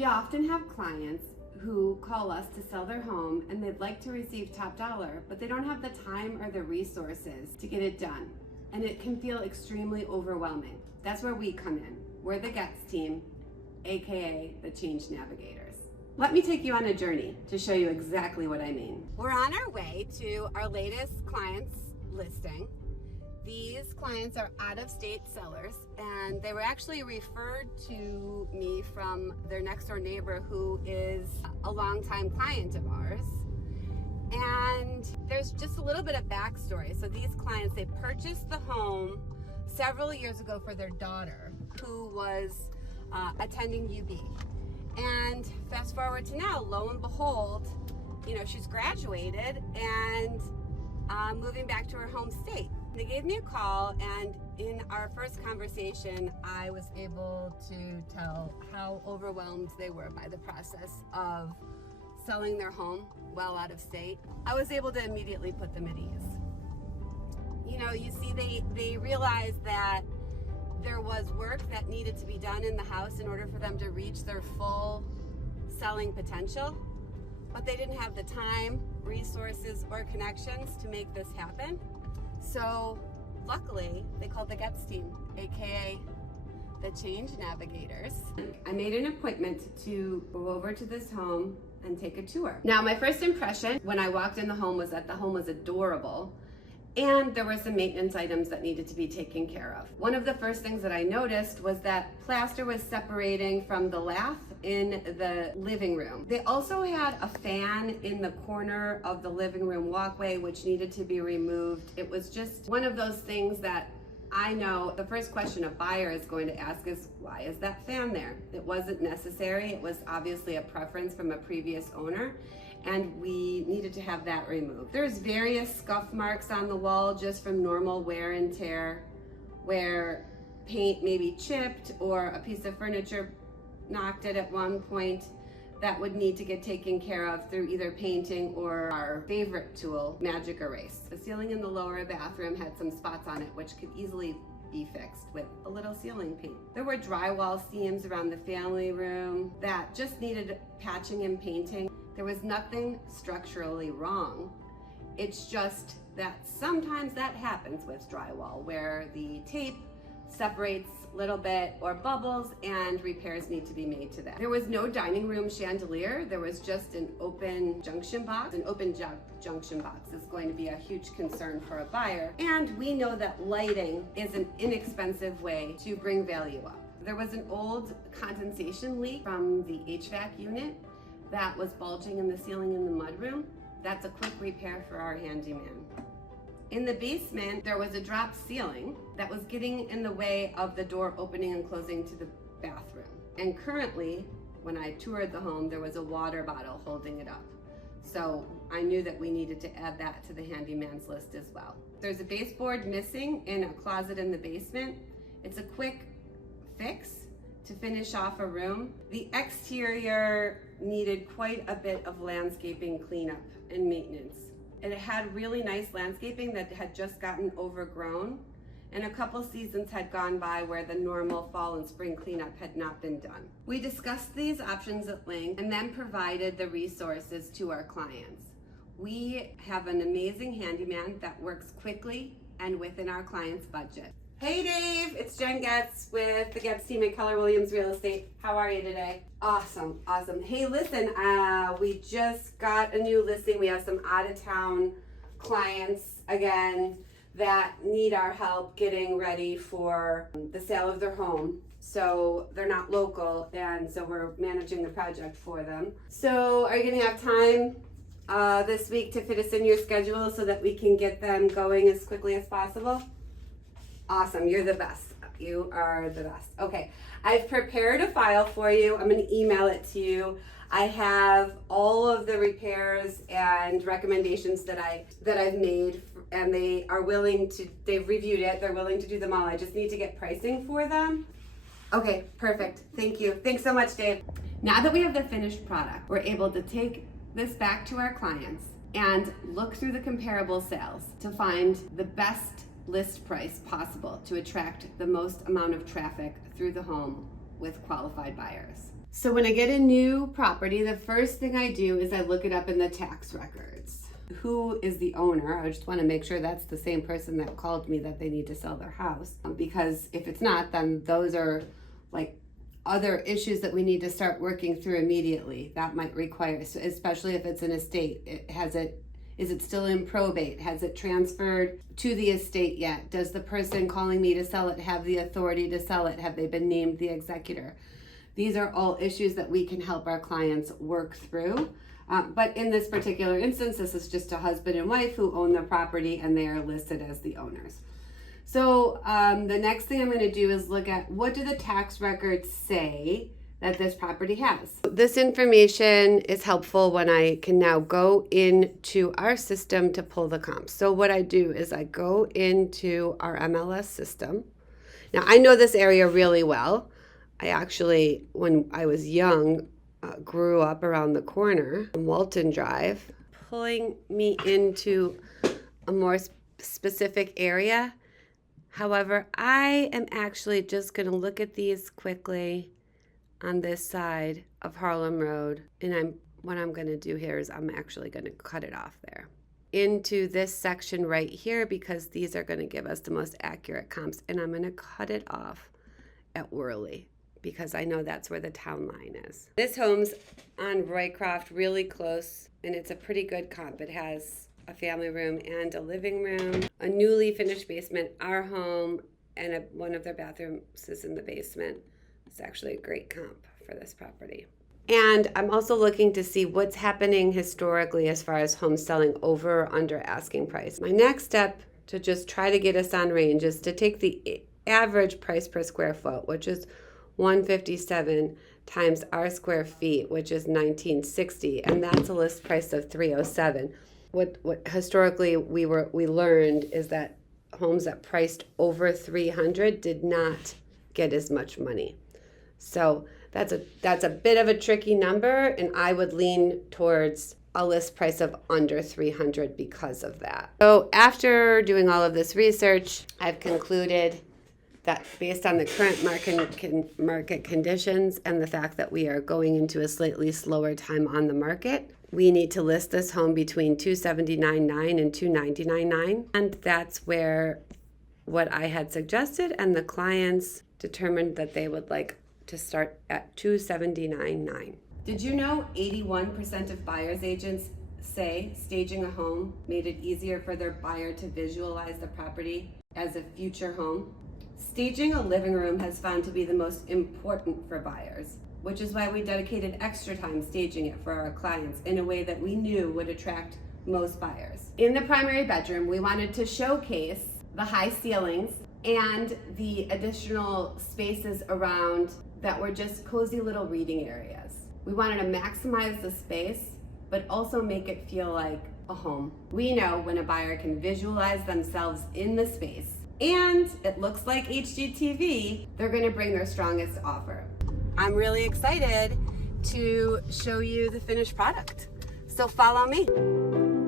We often have clients who call us to sell their home and they'd like to receive top dollar, but they don't have the time or the resources to get it done. And it can feel extremely overwhelming. That's where we come in. We're the GETS team, AKA the Change Navigators. Let me take you on a journey to show you exactly what I mean. We're on our way to our latest clients listing. These clients are out-of-state sellers, and they were actually referred to me from their next-door neighbor who is a longtime client of ours. And there's just a little bit of backstory. So these clients, they purchased the home several years ago for their daughter who was attending UB. And fast forward to now, lo and behold, she's graduated and moving back to her home state. They gave me a call, and in our first conversation, I was able to tell how overwhelmed they were by the process of selling their home well out of state. I was able to immediately put them at ease. You see, they realized that there was work that needed to be done in the house in order for them to reach their full selling potential, but they didn't have the time, resources, or connections to make this happen. So luckily, they called the GETS team, AKA the Change Navigators. I made an appointment to go over to this home and take a tour. Now, my first impression when I walked in the home was that the home was adorable, and there were some maintenance items that needed to be taken care of. One of the first things that I noticed was that plaster was separating from the lath in the living room. They also had a fan in the corner of the living room walkway which needed to be removed. It was just one of those things that I know the first question a buyer is going to ask is, why is that fan there? It wasn't necessary. It was obviously a preference from a previous owner, and we needed to have that removed. There's various scuff marks on the wall just from normal wear and tear, where paint may be chipped or a piece of furniture knocked it at one point that would need to get taken care of through either painting or our favorite tool, Magic Erase. The ceiling in the lower bathroom had some spots on it which could easily be fixed with a little ceiling paint. There were drywall seams around the family room that just needed patching and painting. There was nothing structurally wrong. It's just that sometimes that happens with drywall, where the tape separates a little bit or bubbles, and repairs need to be made to that. There was no dining room chandelier. There was just an open junction box. An open junction box is going to be a huge concern for a buyer. And we know that lighting is an inexpensive way to bring value up. There was an old condensation leak from the HVAC unit that was bulging in the ceiling in the mudroom. That's a quick repair for our handyman. In the basement, there was a drop ceiling that was getting in the way of the door opening and closing to the bathroom. And currently, when I toured the home, there was a water bottle holding it up. So I knew that we needed to add that to the handyman's list as well. There's a baseboard missing in a closet in the basement. It's a quick fix to finish off a room. The exterior needed quite a bit of landscaping cleanup and maintenance. And it had really nice landscaping that had just gotten overgrown, and a couple seasons had gone by where the normal fall and spring cleanup had not been done. We discussed these options at length and then provided the resources to our clients. We have an amazing handyman that works quickly and within our client's budget. Hey Dave, it's Jen Getz with the Getz team at Keller Williams Real Estate. How are you today? Awesome. Hey, listen, we just got a new listing. We have some out-of-town clients again that need our help getting ready for the sale of their home. So they're not local, and so we're managing the project for them. So are you gonna have time this week to fit us in your schedule so that we can get them going as quickly as possible? Awesome, you're the best. You are the best. Okay, I've prepared a file for you. I'm gonna email it to you. I have all of the repairs and recommendations that I've made, and they are willing to, they've reviewed it, they're willing to do them all. I just need to get pricing for them. Okay, perfect, thank you. Thanks so much, Dave. Now that we have the finished product, we're able to take this back to our clients and look through the comparable sales to find the best list price possible to attract the most amount of traffic through the home with qualified buyers. So when I get a new property, the first thing I do is I look it up in the tax records. Who is the owner? I just want to make sure that's the same person that called me that they need to sell their house. Because if it's not, then those are like other issues that we need to start working through immediately. That might require, especially if it's an estate, is it still in probate? Has it transferred to the estate yet? Does the person calling me to sell it have the authority to sell it? Have they been named the executor? These are all issues that we can help our clients work through. But in this particular instance, this is just a husband and wife who own the property and they are listed as the owners. So the next thing I'm going to do is look at what do the tax records say that this property has. This information is helpful when I can now go into our system to pull the comps. So what I do is I go into our MLS system. Now I know this area really well. I actually, when I was young, grew up around the corner on Walton Drive, pulling me into a more specific area. However, I am actually just going to look at these quickly on this side of Harlem Road, and what I'm going to do here is I'm actually going to cut it off there into this section right here, because these are going to give us the most accurate comps, and I'm going to cut it off at Worley, because I know that's where the town line is. This home's on Roycroft, really close, and it's a pretty good comp. It has a family room and a living room, a newly finished basement, our home, and one of their bathrooms is in the basement. It's actually a great comp for this property. And I'm also looking to see what's happening historically as far as homes selling over or under asking price. My next step to just try to get us on range is to take the average price per square foot, which is 157 times our square feet, which is 1960, and that's a list price of 307. What historically we learned is that homes that priced over 300 did not get as much money. So that's a bit of a tricky number, and I would lean towards a list price of under 300 because of that. So after doing all of this research, I've concluded that based on the current market conditions and the fact that we are going into a slightly slower time on the market, we need to list this home between $279,900 and $299,900, and that's where what I had suggested, and the clients determined that they would like to start at $279,900. Did you know 81% of buyer's agents say staging a home made it easier for their buyer to visualize the property as a future home? Staging a living room has found to be the most important for buyers, which is why we dedicated extra time staging it for our clients in a way that we knew would attract most buyers. In the primary bedroom, we wanted to showcase the high ceilings and the additional spaces around that were just cozy little reading areas. We wanted to maximize the space, but also make it feel like a home. We know when a buyer can visualize themselves in the space and it looks like HGTV, they're gonna bring their strongest offer. I'm really excited to show you the finished product. So follow me.